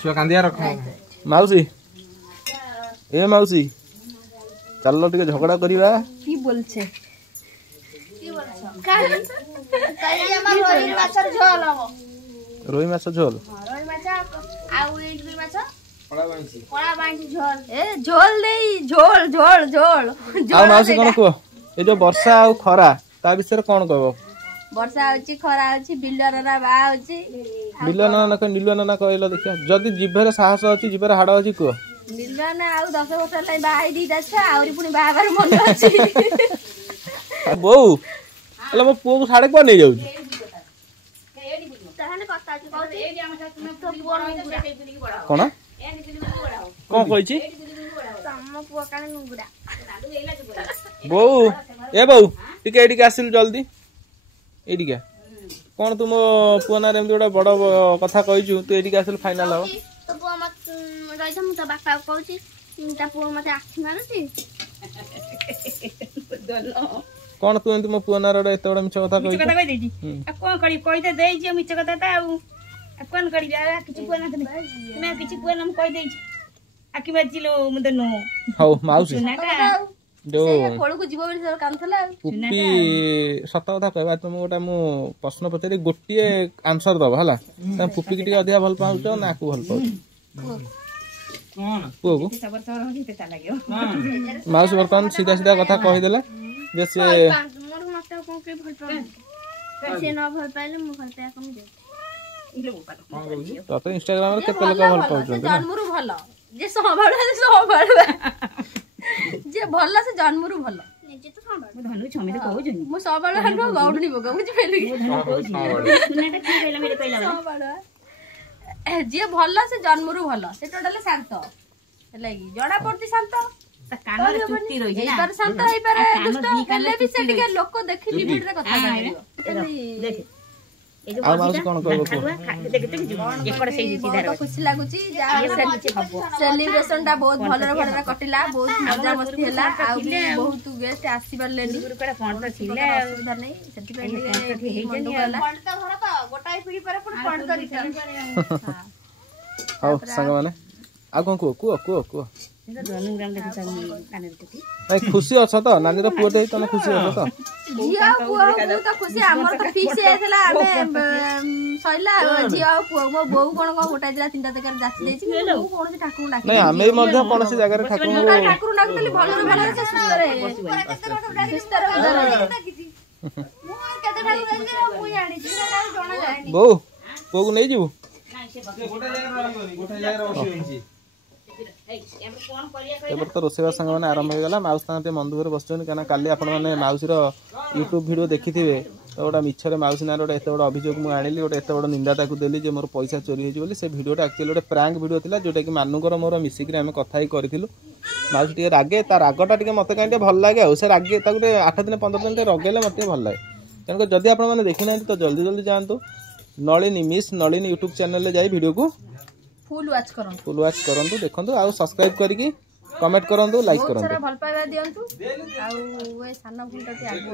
छुआ कांदिया रख मौसी ए मौसी चल टे झगड़ा करवा की बोलछे रोही माछ झोल झोल नहीं झोल झोल झोल मौसी कौन कह ये जो वर्षा आ खरा ता विषय कौन कह वर्षा होची खरा होची बिलरना बा होची नीलना कहला देखिया जदि जीभर साहस अछि जीभर हाड़ अछि कह नीलना आ 10 वर्ष लाई बाई दी जाछा आउरी पुनी बाबार मन अछि बो एला मो पुओ को साडे को नै जाउ ताहने कथा अछि कहू ए जे हम तो पुओ नै गुडा कोन कोन कहै छी तम पुओ काने नुगुडा बो ए बो टिके एडी आसिल जल्दी एडी के कोन तुम पुओ ना रेम जोडा बड़ कथा कहै छु तू एडी आसिल फाइनल हो तो पुओ मत रहित मु तो बापा कहू छी ता पुओ मते आखि मारुची कोन तू एंत मो पुओ ना रे एते बड़ मिछ कथा कहै मिछ कथा कहि देजी आ कोन करी कहि दे देई जे मिछ कथा ता आ कोन करी आ किछ पुओ ना ना किछ पुओ ना कहि देई आ कि बाजिलो मते नो हौ माउसी जो कोळ को जीव बेली सब काम थला पुपी सत कथा कहबा तुम गोटा मु प्रश्न पचारि गोटिए आंसर दब हला त पुपी के टिके अधिया भल पाउछ ना को भल पाउछ कोन पुओ को सबर सबर होती ते लागयो माउसी बर्तन सीधा सीधा कथा कहि देला जे से मोर मते कोन के भल पाउ से न भल पाइले मु भल पाया कम दे इलो ऊपर तो इंस्टाग्राम रे केते लोग भल पाउछ जन्मरु भलो जे संभाळ जे भल्ला से जन्मरु भलो निजे तो संभाळ मु धनु छमे कहू जनी मु संभाळ हन गौडनी बगा बुझि पेली सुनाटा की कहला मेरे कहला संभाळ जे भल्ला से जन्मरु भलो से टोटल शांत हेलागी जडा पड़ती शांत ता कान रे चुट्टी रहि ए पर शांत हई पर दुष्ट कले भी से टिके लोक देखि लिमिट रे कथा कहलियो देख ए जो माउसी कोन कहबो को देख देख एकड़ से सीधा रे खुशी लागुची जा सेलिब्रेशन टा बहुत भलरे भलरे कटिला बहुत मजा मस्ती होला आ बहुत गेस्ट आसी परलेनी गुरुकड़ा कोन तो थिले सुविधा नै सेति पे हे जनी होला पंड तो घर तो गोटाई पीढ़ी पर पंड तो रिटर्न हौ संग माने आ कोन को धनुग्राम देखि काने रे भाई खुशी अछ त नानी रो पुओ देई तने खुशी अछ त जिया पुओ तो खुशी हमर तो फिक्स हेतला हमें सइला जिया पुओ मो बहू कोन गोटाई दिला तीनटा तकर जाची देछि मु कोन से ठाकुर डाकी नै हमें मध्य कोन से जगह रे ठाकुर डाकतली भलरे भलरे से सुंदर है सुंदर मु केते ठाकुर मु जानि छी ना जणा जानि बो पुओ को नै जीवु गोटा जगह बसी एबर तो रोसेवा संग माने आरंभ हो गला माउस तांते मंदुर बसचन कना काली आपण माने माउसी रो YouTube वीडियो देखिथिबे तो ओटा मिछरे माउसी ना ओटा एते बड़ अभियोग मु आनिली ओटा एते बड़ निंदा ताकू देली जे मोर पैसा चोरी हेछि बोली से वीडियोटा एक्चुअली ओटा प्रैंक वीडियो थिला जोटा कि मानुकर मोर मिसी कि हम कथा ही करथिलु माउसी टिके रागे ता रागटा टिके मते कांटे भल लागे आ से रागे ताकू 8 दिन 15 दिन रगेले मते भल लागे तनको जदी आपण माने देखि नै तो जल्दी जल्दी जानतो Nalini miss Nalini YouTube channel ले जाई वीडियो को फुल वाच करंतु देखंतु आ सब्सक्राइब करिकि कमेंट करंतु लाइक करंतु भल पाइबा दियंतु आ ए साना फुलटा आगो